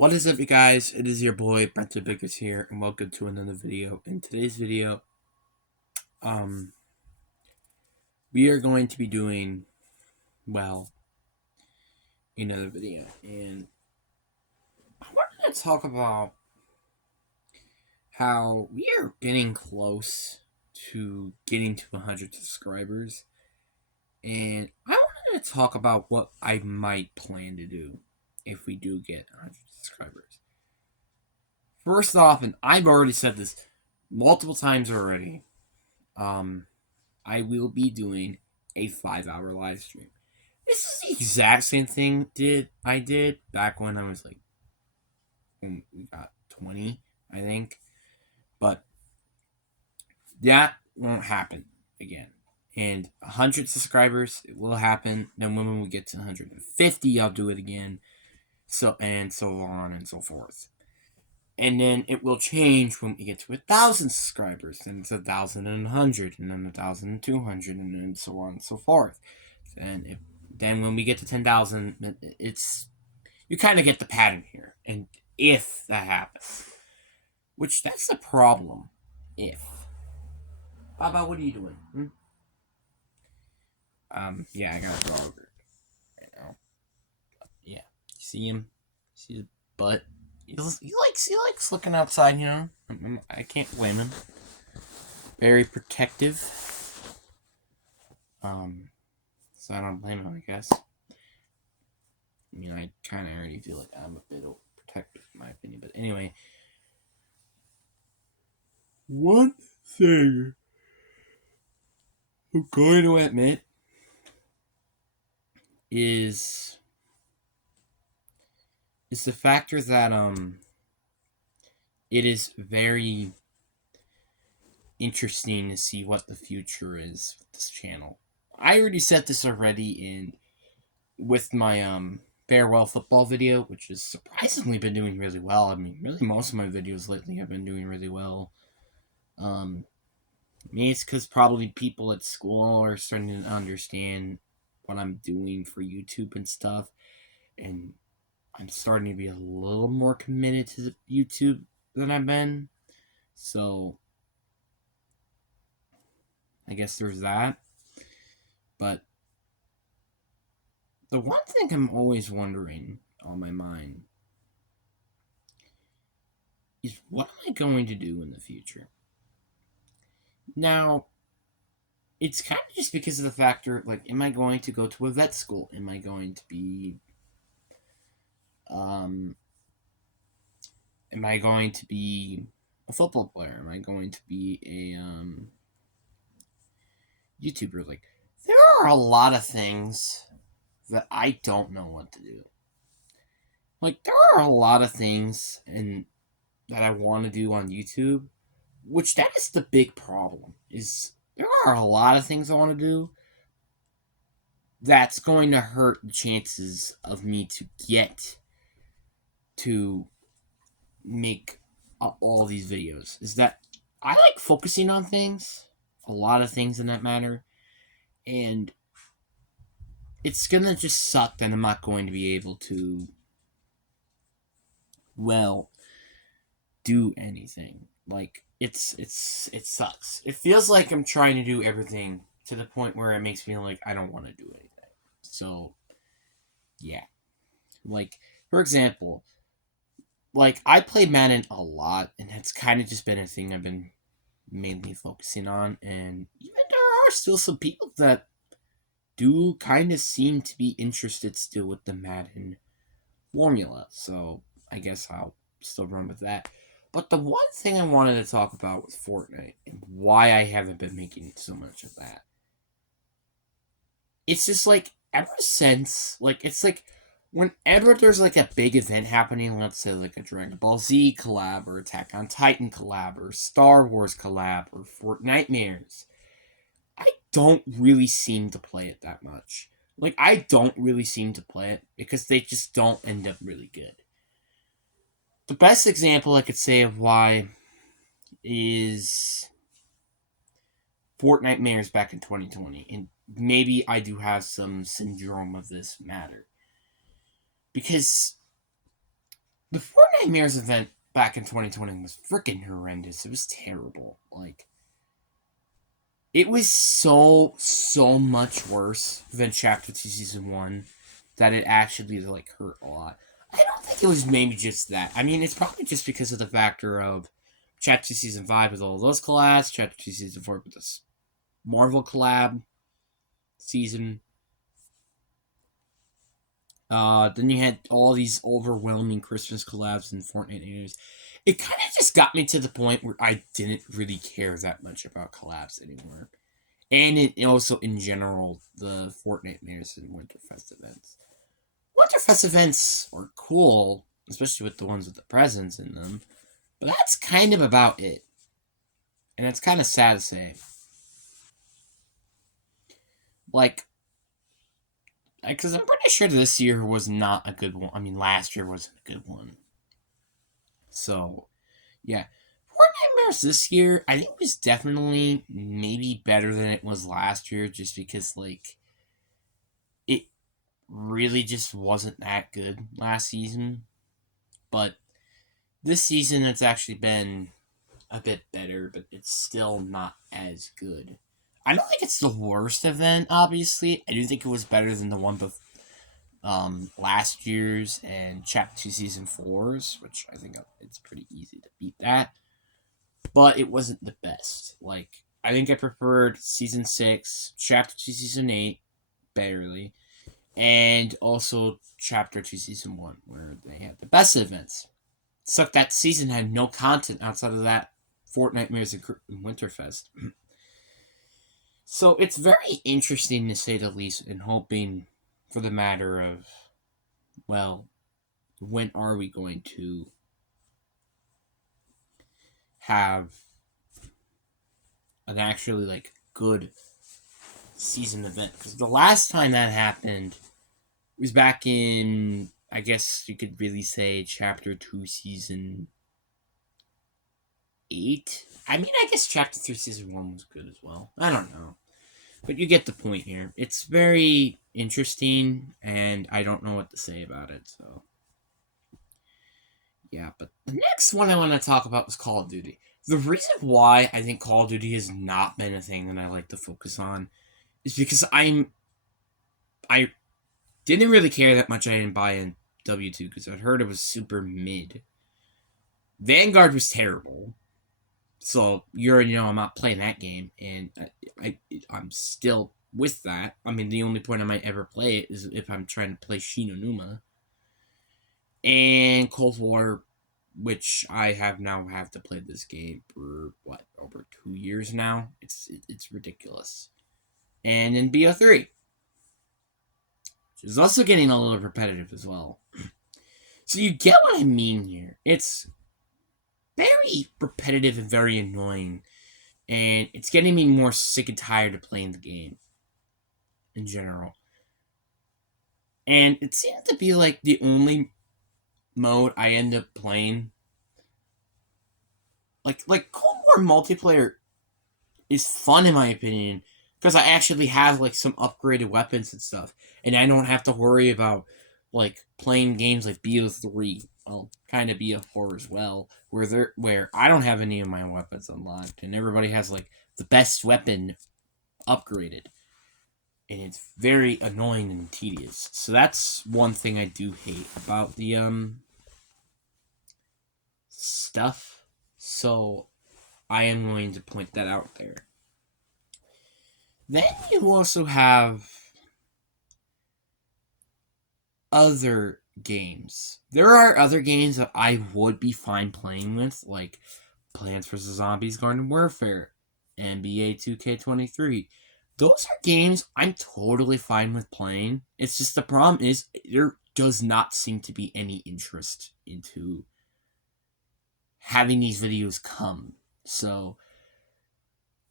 What is up, you guys? It is your boy Brenton Biggers here, and welcome to another video. In today's video, um, we are going to be doing another video, and I wanted to talk about how we are getting close to getting to 100 subscribers, and I wanted to talk about what I might plan to do if we do get 100 subscribers. First off, and I've already said this multiple times already, I will be doing a 5-hour live stream. This is the exact same thing I did back when I was when we got 20, I think. But that won't happen again. And 100 subscribers, it will happen. Then when we get to 150, I'll do it again. So on and so forth. And then it will change when we get to 1,000 subscribers. Then it's 1,100, and then 1,200, and then so on and so forth. And then when we get to 10,000, it's you kind of get the pattern here. And if that happens, which that's the problem. If Baba, what are you doing? Yeah, I got a dog right now. Yeah, you see him? See his butt? He likes looking outside. I can't blame him. Very protective. So I don't blame him, I guess. I mean, I kind of already feel like I'm a bit overprotective, in my opinion. But anyway, one thing I'm going to admit is the factor that it is very interesting to see what the future is with this channel. I already said this already with my farewell football video, which has surprisingly been doing really well. I mean, really most of my videos lately have been doing really well. I mean, it's because probably people at school are starting to understand what I'm doing for YouTube and stuff, and I'm starting to be a little more committed to the YouTube than I've been. So I guess there's that. But the one thing I'm always wondering on my mind is, what am I going to do in the future? Now, it's kind of just because of the factor, am I going to go to a vet school? Am I going to be, am I going to be a football player? Am I going to be a, YouTuber? There are a lot of things that I don't know what to do. There are a lot of things that I want to do on YouTube, which that is the big problem. Is there are a lot of things I want to do that's going to hurt the chances of me to get to make all these videos. Is that I like focusing on things, a lot of things in that matter, and it's gonna just suck that I'm not going to be able to, do anything. It sucks. It feels like I'm trying to do everything to the point where it makes me like I don't want to do anything. So, yeah. For example, I play Madden a lot, and it's kind of just been a thing I've been mainly focusing on, and even there are still some people that do kind of seem to be interested still with the Madden formula, so I guess I'll still run with that. But the one thing I wanted to talk about was Fortnite and why I haven't been making so much of that. It's just ever since, it's whenever there's a big event happening, let's say a Dragon Ball Z collab or Attack on Titan collab or Star Wars collab or Fortnitemares, I don't really seem to play it that much. I don't really seem to play it because they just don't end up really good. The best example I could say of why is Fortnitemares back in 2020. And maybe I do have some syndrome of this matter. Because The Fortnite Mirrors event back in 2020 was freaking horrendous. It was terrible. Like, it was so much worse than Chapter 2 Season 1 that it actually, like, hurt a lot. I don't think it was maybe just that. I mean, it's probably just because of the factor of Chapter 2 Season 5 with all those collabs, Chapter 2 Season 4 with this Marvel collab season. Then you had all these overwhelming Christmas collabs in Fortnite news. It kind of just got me to the point where I didn't really care that much about collabs anymore. And it also, in general, the Fortnite Mirrors and Winterfest events. Winterfest events are cool, especially with the ones with the presents in them. But that's kind of about it. And it's kind of sad to say. Like, because I'm pretty sure this year was not a good one. I mean, last year wasn't a good one. So, yeah. Fortnite Mirrors this year, I think was definitely maybe better than it was last year, just because, like, it really just wasn't that good last season. But this season, it's actually been a bit better, but it's still not as good. I don't think it's the worst event, obviously. I do think it was better than the one last year's and Chapter 2 Season 4's, which I think it's pretty easy to beat that. But it wasn't the best. Like, I think I preferred Season 6, Chapter 2 Season 8, barely, and also Chapter 2 Season 1, where they had the best events. It sucked that season had no content outside of that Fortnite Mirrors and Winterfest. So it's very interesting to say the least, and hoping for the matter of, well, when are we going to have an actually, like, good season event? Because the last time that happened was back in, I guess you could really say, Chapter 2 Season 8. I mean, I guess Chapter 3 Season 1 was good as well. I don't know. But you get the point here. It's very interesting, and I don't know what to say about it, so. Yeah, but the next one I want to talk about was Call of Duty. The reason why I think Call of Duty has not been a thing that I like to focus on is because I didn't really care that much. I didn't buy in W2 because I'd heard it was super mid. Vanguard was terrible. So you already know I'm not playing that game, and I'm still with that. I mean, the only point I might ever play it is if I'm trying to play Shinonuma. And Cold War, which I have to play this game for over 2 years now. It's ridiculous. And in BO3, which is also getting a little repetitive as well. So you get what I mean here. It's very repetitive and very annoying, and it's getting me more sick and tired of playing the game in general. And it seems to be like the only mode I end up playing. Like Cold War multiplayer is fun in my opinion because I actually have like some upgraded weapons and stuff, and I don't have to worry about like playing games like BO3. Well, kind of BO4 as well, where I don't have any of my weapons unlocked, and everybody has like the best weapon upgraded, and it's very annoying and tedious. So that's one thing I do hate about the stuff. So I am going to point that out there. Then you also have other games. There are other games that I would be fine playing with, like Plants vs. Zombies Garden Warfare, NBA 2K23. Those are games I'm totally fine with playing. It's just the problem is there does not seem to be any interest into having these videos come. So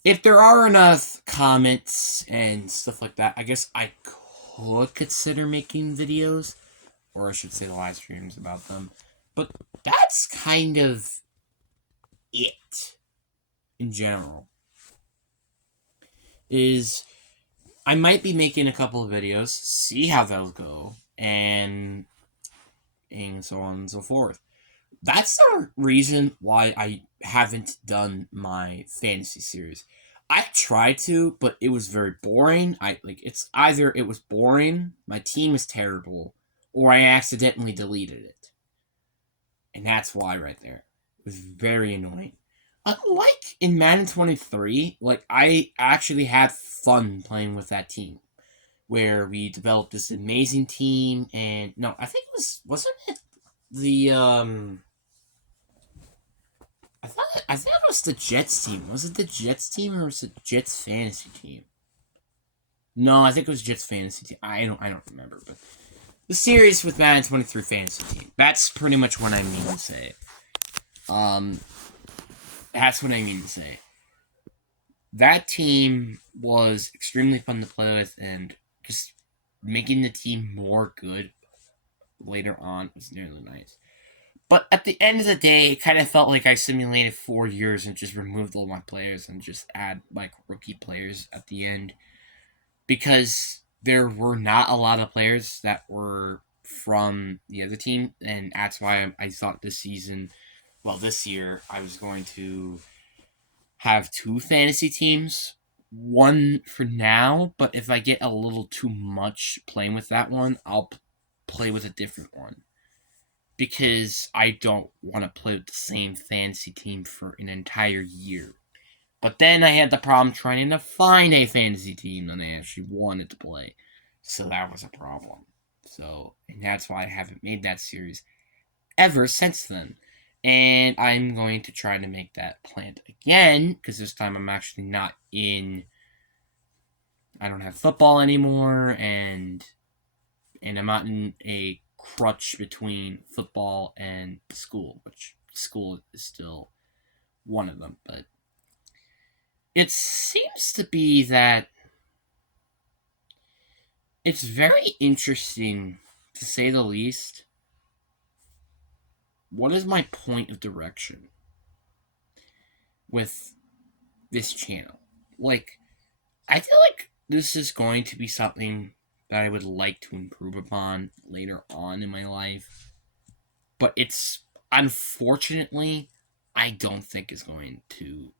if there are enough comments and stuff like that, I guess I could consider making videos, or I should say live streams about them. But that's kind of it in general. Is I might be making a couple of videos, see how those go, and so on and so forth. that's the reason why I haven't done my fantasy series. I tried to, but it was very boring. It's either it was boring, my team is terrible, or I accidentally deleted it. And that's why right there. It was very annoying. Unlike in Madden 23, I actually had fun playing with that team. Where we developed this amazing team and no, I think wasn't it the I think it was the Jets team. Was it the Jets team or was it Jets fantasy team? No, I think it was Jets fantasy team. I don't remember, but the series with Madden 23 fantasy team. That's pretty much what I mean to say. Um, that's what I mean to say. That team was extremely fun to play with, and just making the team more good later on was nearly nice. But at the end of the day, it kind of felt like I simulated 4 years and just removed all my players and just add rookie players at the end, because there were not a lot of players that were from the other team, and that's why I thought this year, I was going to have two fantasy teams. One for now, but if I get a little too much playing with that one, I'll play with a different one. Because I don't want to play with the same fantasy team for an entire year. But then I had the problem trying to find a fantasy team that I actually wanted to play. So that was a problem. And that's why I haven't made that series ever since then. And I'm going to try to make that plant again, because this time I'm actually not in. I don't have football anymore, and I'm not in a crutch between football and school, which school is still one of them. But it seems to be that it's very interesting, to say the least. What is my point of direction with this channel? I feel like this is going to be something that I would like to improve upon later on in my life. But it's, unfortunately, I don't think is going to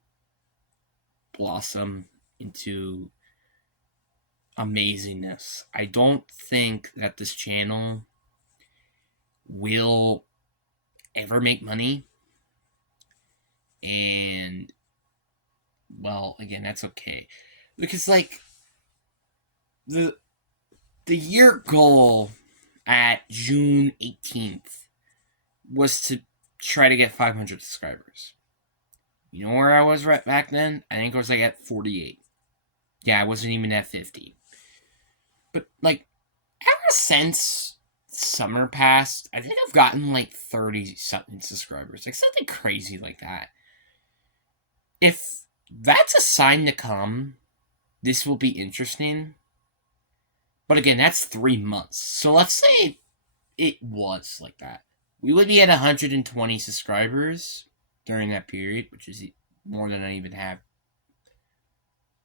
blossom into amazingness. I don't think that this channel will ever make money. And, well, again, that's okay. Because, the year goal at June 18th was to try to get 500 subscribers. You know where I was right back then? I think I was at 48. Yeah, I wasn't even at 50. But ever since summer passed, I think I've gotten 30 something subscribers. Something crazy like that. If that's a sign to come, this will be interesting. But again, that's 3 months. So let's say it was like that. We would be at 120 subscribers during that period, which is more than I even have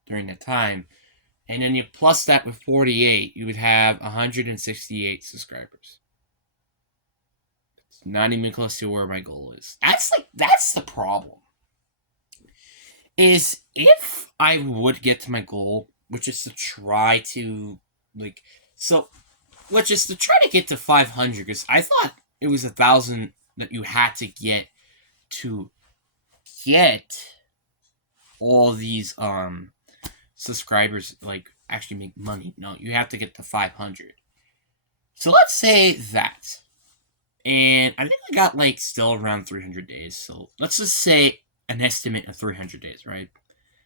during that time. And then you plus that with 48, you would have 168 subscribers. It's not even close to where my goal is. That's the problem. Is if I would get to my goal, which is to try to which is to try to get to 500, because I thought it was 1,000 that you had to get all these subscribers actually make money. No, you have to get to 500. So let's say that. And I think I got still around 300 days. So let's just say an estimate of 300 days, right?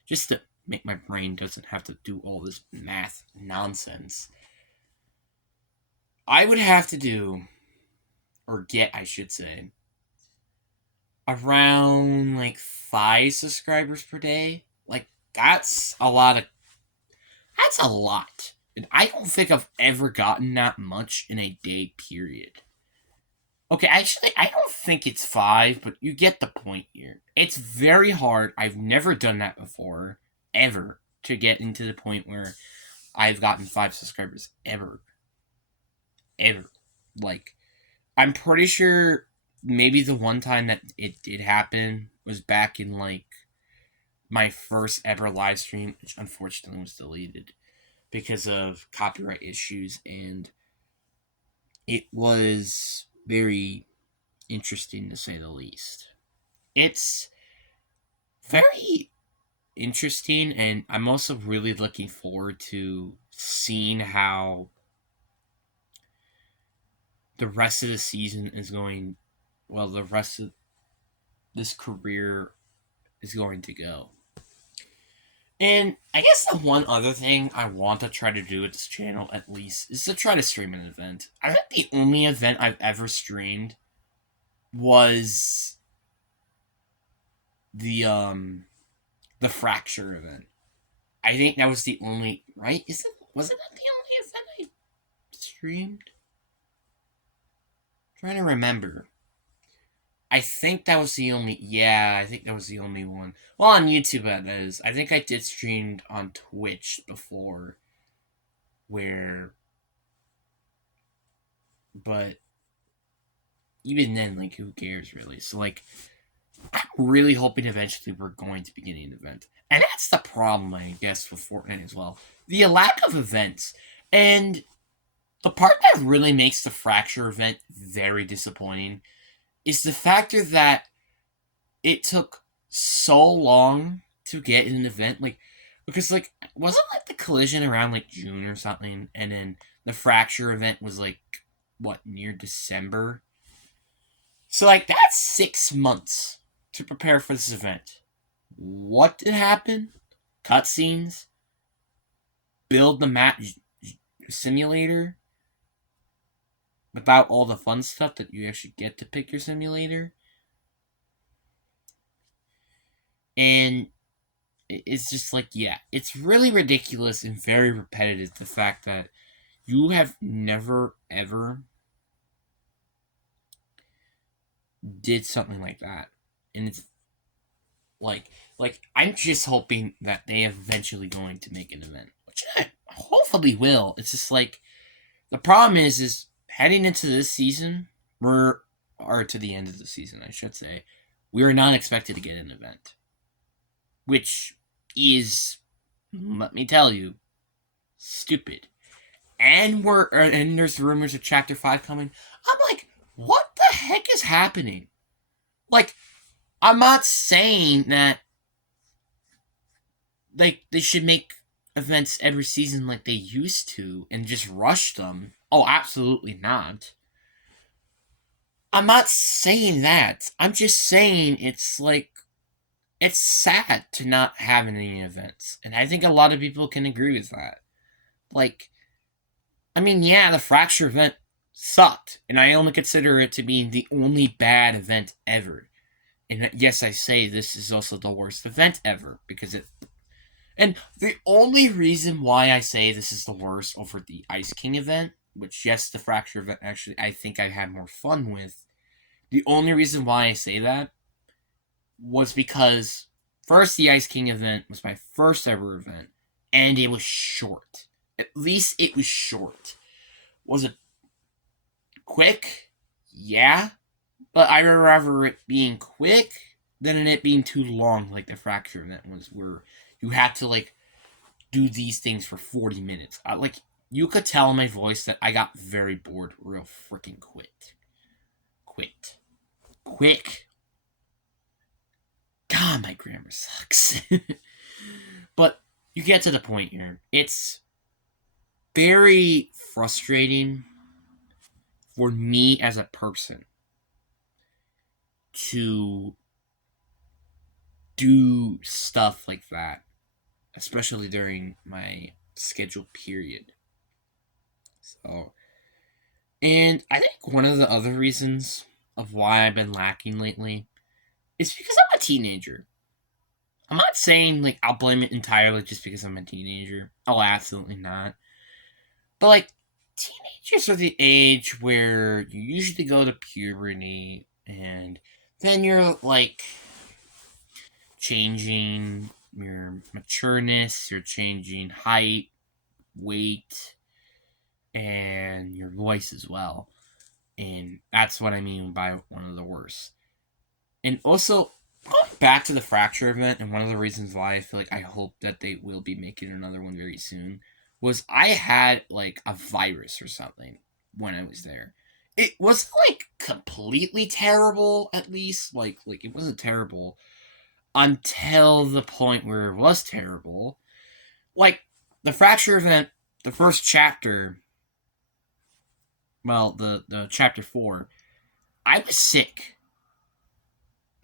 Just to make my brain doesn't have to do all this math nonsense. I would have to do, or get, I should say, around 5 subscribers per day. That's a lot. And I don't think I've ever gotten that much in a day period. Okay, actually, I don't think it's 5, but you get the point here. It's very hard. I've never done that before, ever, to get into the point where I've gotten 5 subscribers, ever. Ever. I'm pretty sure maybe the one time that it did happen was back in like my first ever live stream, which unfortunately was deleted because of copyright issues, and it was very interesting to say the least. It's very interesting, and I'm also really looking forward to seeing how the rest of the season is going. Well, the rest of this career is going to go. And I guess the one other thing I want to try to do with this channel, at least, is to try to stream an event. I think the only event I've ever streamed was the Fracture event. I think that was the only, right? Wasn't that the only event I streamed? I'm trying to remember. I think that was the only. Yeah, I think that was the only one. Well, on YouTube, that is. I think I did stream on Twitch before, where. But even then, like, who cares really? So, like, I'm really hoping eventually we're going to be getting an event, and that's the problem, I guess, with Fortnite as well. The lack of events, and the part that really makes the Fracture event very disappointing is the factor that it took so long to get an event, like, because, like, wasn't like the collision around like June or something, and then the Fracture event was like what, near December. So like that's 6 months to prepare for this event. What did happen? Cutscenes, build the map simulator without all the fun stuff that you actually get to pick your simulator. And it's just like, yeah, it's really ridiculous and very repetitive, the fact that you have never ever did something like that. And it's like I'm just hoping that they eventually going to make an event, which I hopefully will. It's just like the problem is heading into this season, or to the end of the season, I should say, we are not expected to get an event, which is, let me tell you, stupid. And there's rumors of Chapter 5 coming. I'm like, what the heck is happening? Like, I'm not saying that like they should make events every season like they used to and just rush them. Oh, absolutely not. I'm not saying that. I'm just saying it's like it's sad to not have any events. And I think a lot of people can agree with that. Like, I mean, yeah, the Fracture event sucked, and I only consider it to be the only bad event ever. And yes, I say this is also the worst event ever because it. And the only reason why I say this is the worst over the Ice King event, which yes, the Fracture event actually I think I had more fun with. The only reason why I say that was because first the Ice King event was my first ever event, and it was short. At least it was short. Was it quick? Yeah. But I would rather it being quick than it being too long like the Fracture event was, where you had to like do these things for 40 minutes. Like, you could tell in my voice that I got very bored real freaking quick. Quick. God, my grammar sucks. But you get to the point here. It's very frustrating for me as a person to do stuff like that, especially during my scheduled period. So, and I think one of the other reasons of why I've been lacking lately is because I'm a teenager. I'm not saying like I'll blame it entirely just because I'm a teenager. Oh, absolutely not. But like, teenagers are the age where you usually go to puberty, and then you're like changing your matureness, you're changing height, weight, and your voice as well. And that's what I mean by one of the worst. And also, going back to the fracture event, and one of the reasons why I feel like I hope that they will be making another one very soon was I had like a virus or something when I was there. It wasn't like completely terrible, at least. Like it wasn't terrible until the point where it was terrible. Like the fracture event, the first chapter, well, the chapter 4, I was sick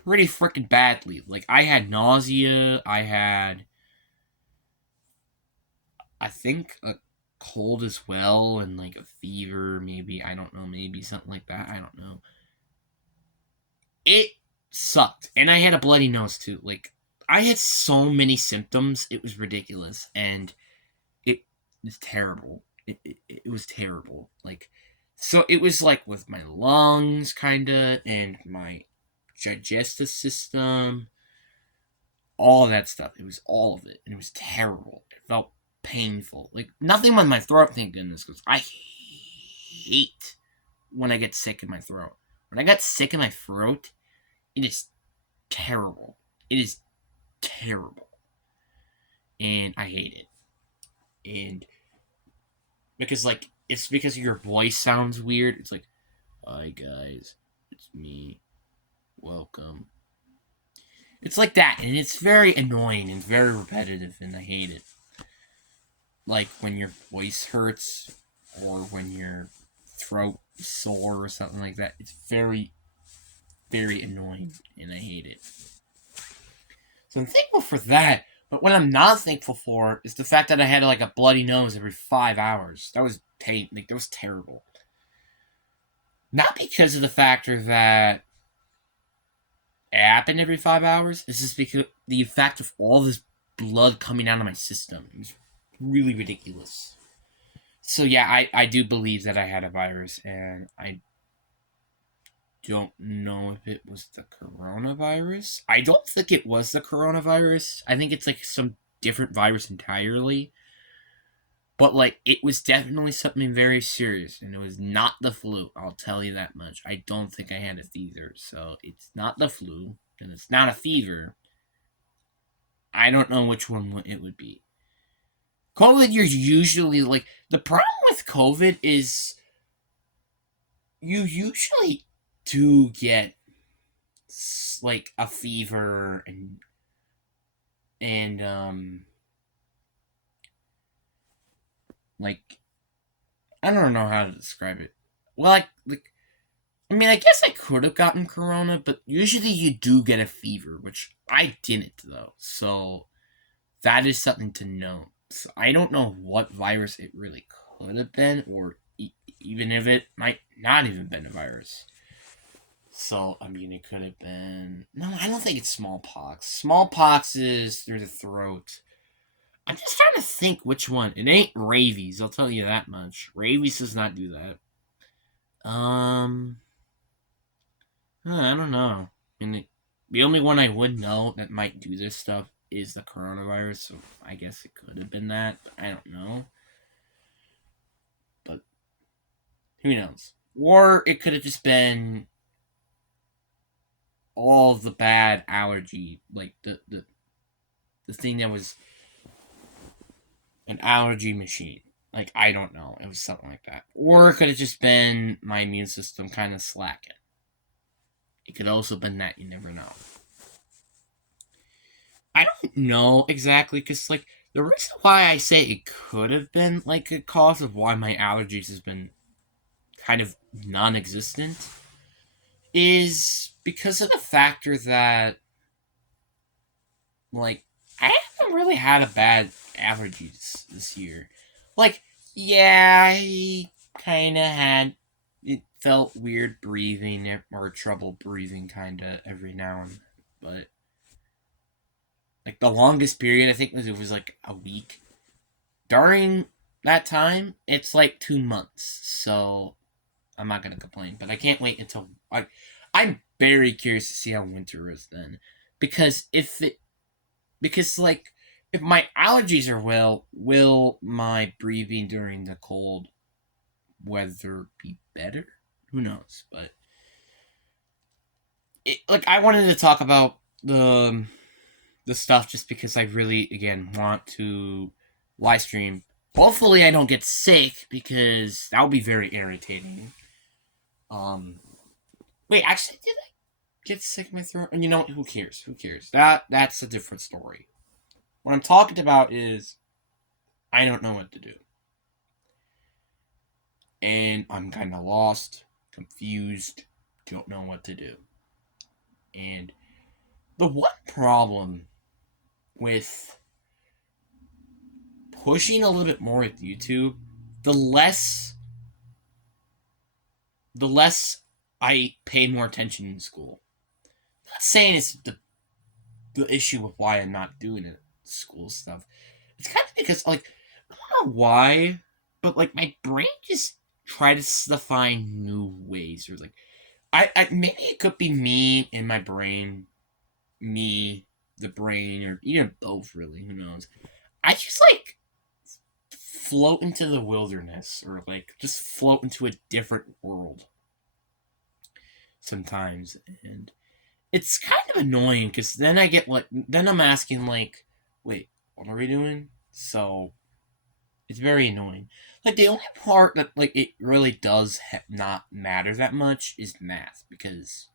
pretty freaking badly. Like I had nausea, I think a cold as well, and like a fever, maybe, I don't know, maybe something like that. I don't know. It sucked. And I had a bloody nose too. Like I had so many symptoms, it was ridiculous, and it was terrible. It was terrible. Like so it was like with my lungs kinda and my digestive system, all of that stuff. It was all of it, and it was terrible. It felt painful. Like nothing with my throat, thank goodness, because I hate when I get sick in my throat. When I got sick in my throat, it is terrible. It is terrible, and I hate it. And because like it's because your voice sounds weird. It's like, "Hi guys, it's me. Welcome." It's like that, and it's very annoying and very repetitive, and I hate it. Like when your voice hurts or when your throat is sore or something like that. It's very, very annoying, and I hate it. So I'm thankful for that. But what I'm not thankful for is the fact that I had like a bloody nose every 5 hours. That was that was terrible. Not because of the factor that it happened every 5 hours. It's just because the effect of all this blood coming out of my system. It was really ridiculous. So yeah, I do believe that I had a virus, and I don't know if it was the coronavirus. I don't think it was the coronavirus. I think it's like some different virus entirely. But like it was definitely something very serious, and it was not the flu. I'll tell you that much. I don't think I had a fever, so it's not the flu, and it's not a fever. I don't know which one it would be. COVID, you're usually like the problem with COVID is you usually do get like a fever and like I don't know how to describe it. Well, like I mean, I guess I could have gotten corona, but usually you do get a fever, which I didn't though. So that is something to note. So I don't know what virus it really could have been, or even if it might not even been a virus. So I mean, it could have been. No, I don't think it's smallpox. Smallpox is through the throat. I'm just trying to think which one. It ain't rabies. I'll tell you that much. Rabies does not do that. Um, I don't know. I mean, the only one I would know that might do this stuff is the coronavirus. So I guess it could have been that. But I don't know. But who knows? Or it could have just been all the bad allergy, like the thing that was an allergy machine. Like I don't know. It was something like that. Or it could have just been my immune system kind of slacking. It could also been that. You never know. I don't know exactly because like the reason why I say it could have been like a cause of why my allergies has been kind of non-existent is because of the factor that like I haven't really had a bad allergies this year. Like yeah, I kind of had it felt weird breathing or trouble breathing kind of every now and then, but like the longest period I think it was like a week. During that time, it's like 2 months, so I'm not gonna complain. But I can't wait until I'm very curious to see how winter is then, because like if my allergies are well, will my breathing during the cold weather be better? Who knows? But I wanted to talk about the stuff just because I really, again, want to live stream. Hopefully, I don't get sick because that would be very irritating. Wait, actually, did I get sick in my throat? And you know what? Who cares? Who cares? That's a different story. What I'm talking about is I don't know what to do. And I'm kind of lost, confused, don't know what to do. And the one problem with pushing a little bit more with YouTube, the less I pay more attention in school. I'm not saying it's the issue with why I'm not doing it, school stuff. It's kind of because I don't know why, but my brain just tries to find new ways, or I maybe it could be me and my brain, me, the brain, or even both. Really, who knows? I just float into the wilderness, or just float into a different world sometimes, and it's kind of annoying because then I get then I'm asking wait, what are we doing? So it's very annoying. The only part that it really does not matter that much is math, because,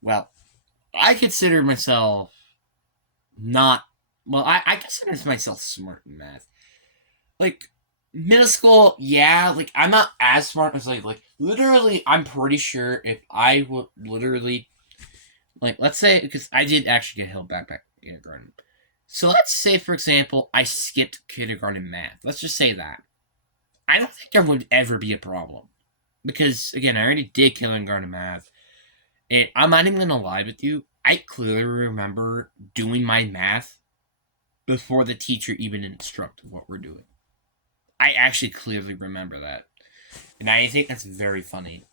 well, I consider myself not, well, I consider myself smart in math. Middle school, yeah, I'm not as smart as literally, I'm pretty sure if I would literally, let's say, because I did actually get held back in kindergarten. So let's say, for example, I skipped kindergarten math. Let's just say that. I don't think there would ever be a problem. Because, again, I already did kindergarten math. And I'm not even going to lie with you. I clearly remember doing my math before the teacher even instructed what we're doing. I actually clearly remember that. And I think that's very funny.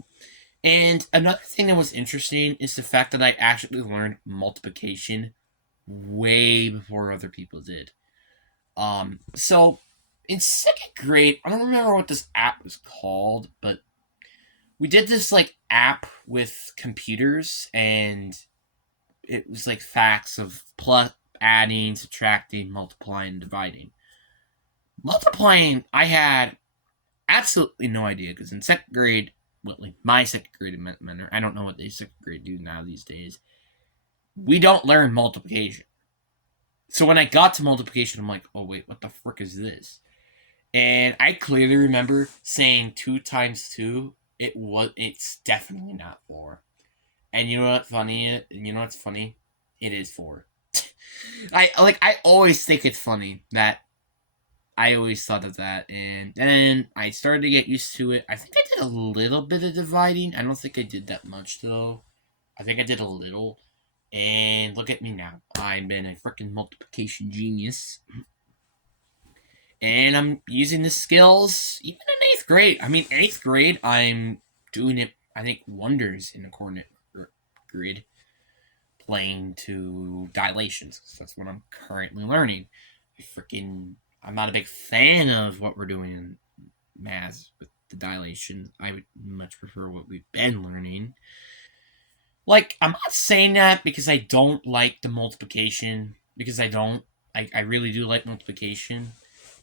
And another thing that was interesting is the fact that I actually learned multiplication way before other people did. So in second grade, I don't remember what this app was called, but we did this app with computers, and it was facts of plus, adding, subtracting, multiplying, dividing. Multiplying, I had absolutely no idea, because in second grade, well, my second grade mentor, I don't know what they second grade do now these days, we don't learn multiplication. So when I got to multiplication, I'm like, oh wait, what the frick is this? And I clearly remember saying 2 times 2. It's definitely not 4. And you know what's funny? It is 4. I always think it's funny that I always thought of that, and then I started to get used to it. I think I did a little bit of dividing. I don't think I did that much though. I think I did a little. And look at me now. I've been a freaking multiplication genius. And I'm using the skills even in 8th grade. I mean, 8th grade, I'm doing it, I think, wonders in the coordinate grid, playing to dilations. That's what I'm currently learning. I'm not a big fan of what we're doing in math with the dilation. I would much prefer what we've been learning. I'm not saying that because I don't like the multiplication, because I don't. I really do like multiplication.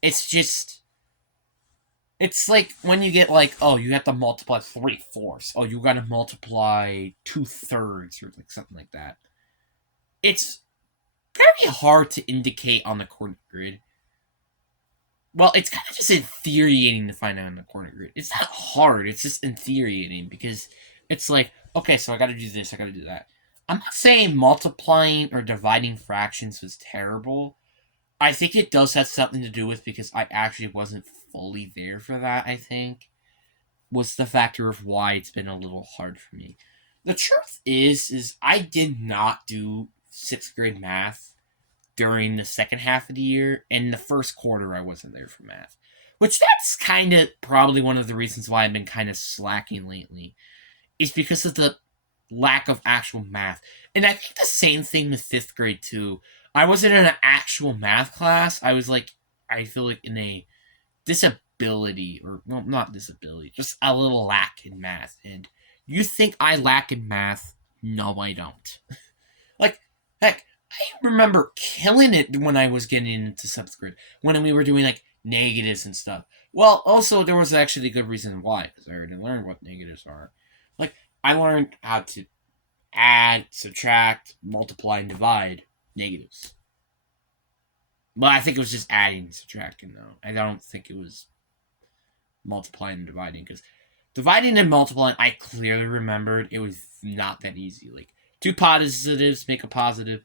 It's just, it's when you get oh, you have to multiply 3/4. Oh, you gotta multiply 2/3, or something like that. It's very hard to indicate on the coordinate grid. Well, it's kind of just infuriating to find out on the coordinate grid. It's not hard, it's just infuriating, because it's okay, so I gotta do this, I gotta do that. I'm not saying multiplying or dividing fractions was terrible. I think it does have something to do with, because I actually wasn't fully there for that, I think, was the factor of why it's been a little hard for me. The truth is I did not do 6th grade math during the second half of the year, and the first quarter I wasn't there for math. Which, that's kind of probably one of the reasons why I've been kind of slacking lately, is because of the lack of actual math. And I think the same thing with 5th grade too. I wasn't in an actual math class. I was I feel in a disability, or, well, not disability, just a little lack in math. And You think I lack in math? No, I don't. Like, heck, I remember killing it when I was getting into 7th grade, when we were doing, like, negatives and stuff. Well, also, there was actually a good reason why, because I already learned what negatives are. Like, I learned how to add, subtract, multiply, and divide negatives. Well, I think it was just adding and subtracting, though. I don't think it was multiplying and dividing, because dividing and multiplying, I clearly remembered it was not that easy. Like, two positives make a positive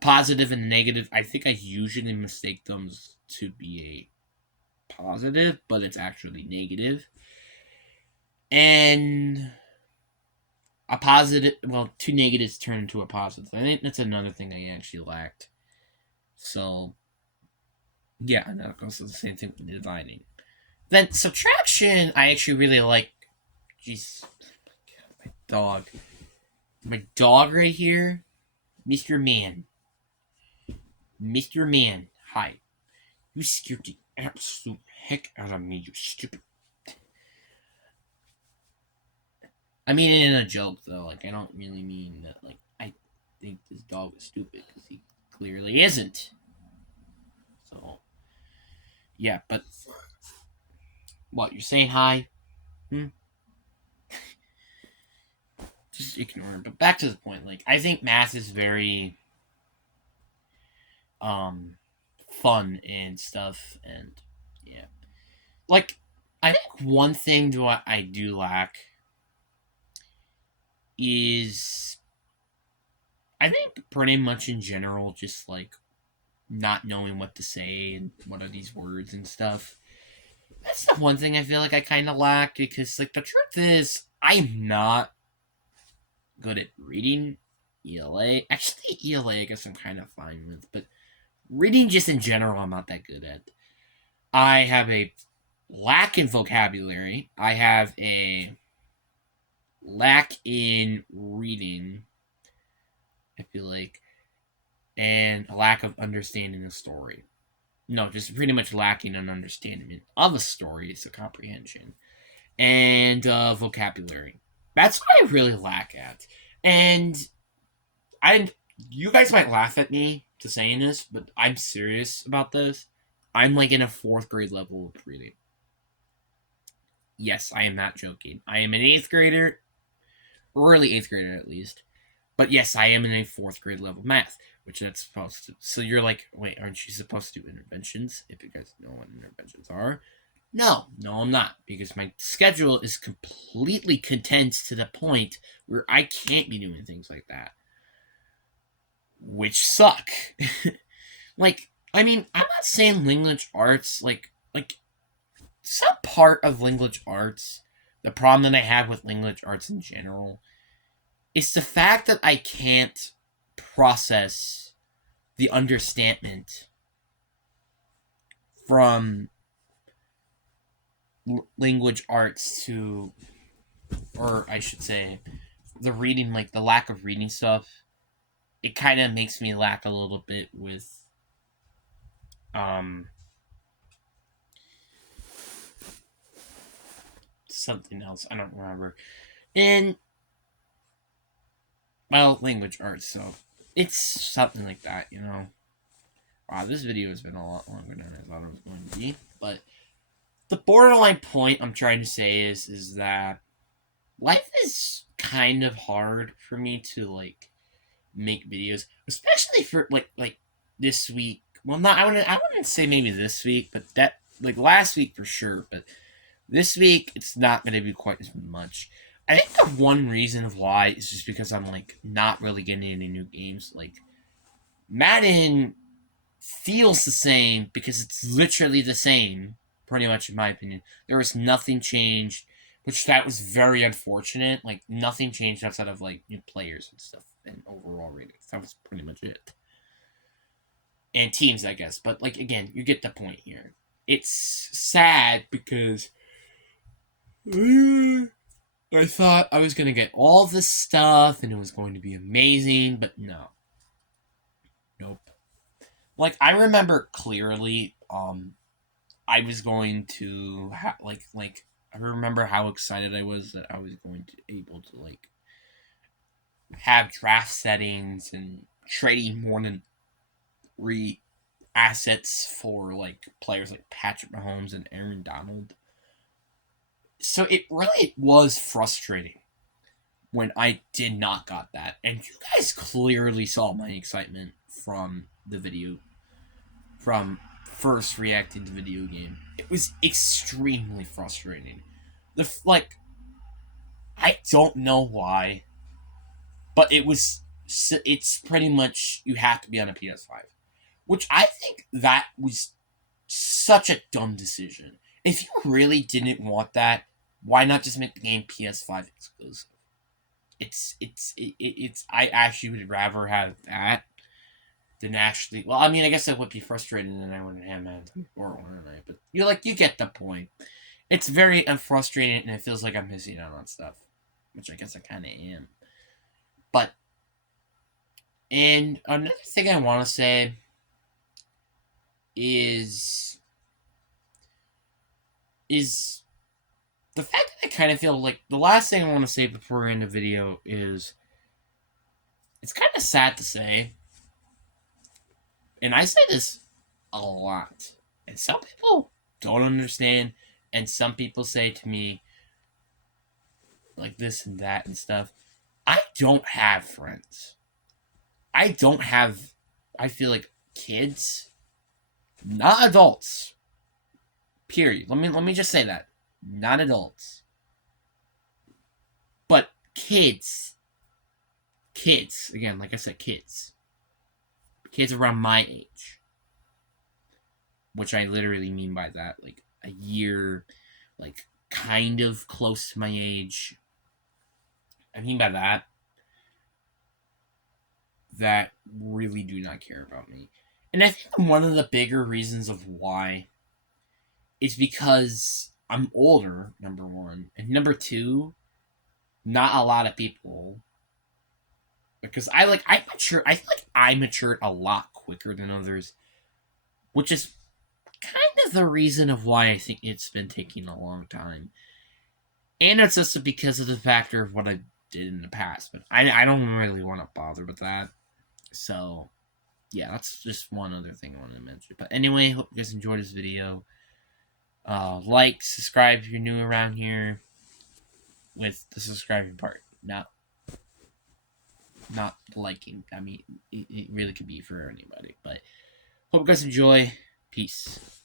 and a negative. I think I usually mistake them to be a positive, but it's actually negative. And a positive, well, two negatives turn into a positive. I think that's another thing I actually lacked. So, yeah, and that goes to the same thing with dividing. Then subtraction, I actually really like. Jeez, my dog. My dog right here, Mr. Man. Mr. Man, hi. You scared the absolute heck out of me, you stupid. I mean it in a joke, though. Like, I don't really mean that, like, I think this dog is stupid, because he clearly isn't. So, yeah, but. What, you're saying hi? Just ignore him. But back to the point, like, I think math is very fun and stuff, and yeah. Like, I think one thing that I do lack is, I think pretty much in general, just like not knowing what to say and what are these words and stuff. That's the one thing I feel like I kind of lack, because, like, the truth is, I'm not good at reading ELA. Actually, ELA, I guess I'm kind of fine with, but reading just in general, I'm not that good at. I have a lack in vocabulary. I have a lack in reading, I feel like, and a lack of understanding the story. No, just pretty much lacking an understanding of a story, so comprehension, and vocabulary. That's what I really lack at. And you guys might laugh at me to saying this, but I'm serious about this. I'm like in a 4th grade level of reading. Yes, I am not joking. I am an 8th grader, early 8th grader at least. But yes, I am in a 4th grade level math, which that's supposed to. So you're like, wait, aren't you supposed to do interventions? If you guys know what interventions are. No, I'm not, because my schedule is completely condensed to the point where I can't be doing things like that, which suck. Like, I mean, I'm not saying language arts, like some part of language arts, the problem that I have with language arts in general, is the fact that I can't process the understandment from language arts to, or I should say, the reading, like the lack of reading stuff. It kind of makes me lack a little bit with something else. I don't remember. And, well, language arts, so it's something like that, you know. Wow, this video has been a lot longer than I thought it was going to be. But the borderline point I'm trying to say is that life is kind of hard for me to, like, make videos, especially for like this week. Well, not I wouldn't say maybe this week, but that, like, last week for sure. But this week it's not going to be quite as much. I think the one reason of why is just because I'm, like, not really getting any new games. Like, Madden feels the same because it's literally the same, pretty much, in my opinion. There was nothing changed, which that was very unfortunate. Like, nothing changed outside of, like, new players and stuff and overall ratings. That was pretty much it. And teams, I guess. But, like, again, you get the point here. It's sad because I thought I was going to get all this stuff and it was going to be amazing, but no. Nope. Like, I remember clearly, I was going to I remember how excited I was that I was going to able to like have draft settings and trading more than 3 assets for like players like Patrick Mahomes and Aaron Donald. So it really was frustrating when I did not got that. And you guys clearly saw my excitement from the video, from first reacting to the video game. It was extremely frustrating. Like, I don't know why, but it's pretty much you have to be on a PS5, which I think that was such a dumb decision. If you really didn't want that, why not just make the game PS5 exclusive? It's I actually would rather have that than actually. Well, I mean, I guess that would be frustrating, and I wouldn't have it, or wouldn't I? But you get the point. It's very frustrating, and it feels like I'm missing out on stuff, which I guess I kind of am. But and another thing I want to say is is the fact that I kind of feel like the last thing I want to say before we end the video is it's kind of sad to say, and I say this a lot, and some people don't understand, and some people say to me like this and that and stuff. I don't have friends. I don't have. I feel like kids, not adults. Period. Let me just say that, not adults, but kids. Kids again, like I said, kids. Kids around my age, which I literally mean by that, like a year, like kind of close to my age. I mean by that really do not care about me. And I think one of the bigger reasons of why is because I'm older, number one. And number two, not a lot of people. Because I mature. I feel like I matured a lot quicker than others, which is kind of the reason of why I think it's been taking a long time. And it's also because of the factor of what I did in the past. But I don't really want to bother with that. So, yeah, that's just one other thing I wanted to mention. But anyway, hope you guys enjoyed this video. Like, subscribe if you're new around here, with the subscribing part, not liking. I mean, it really could be for anybody. But hope you guys enjoy. Peace.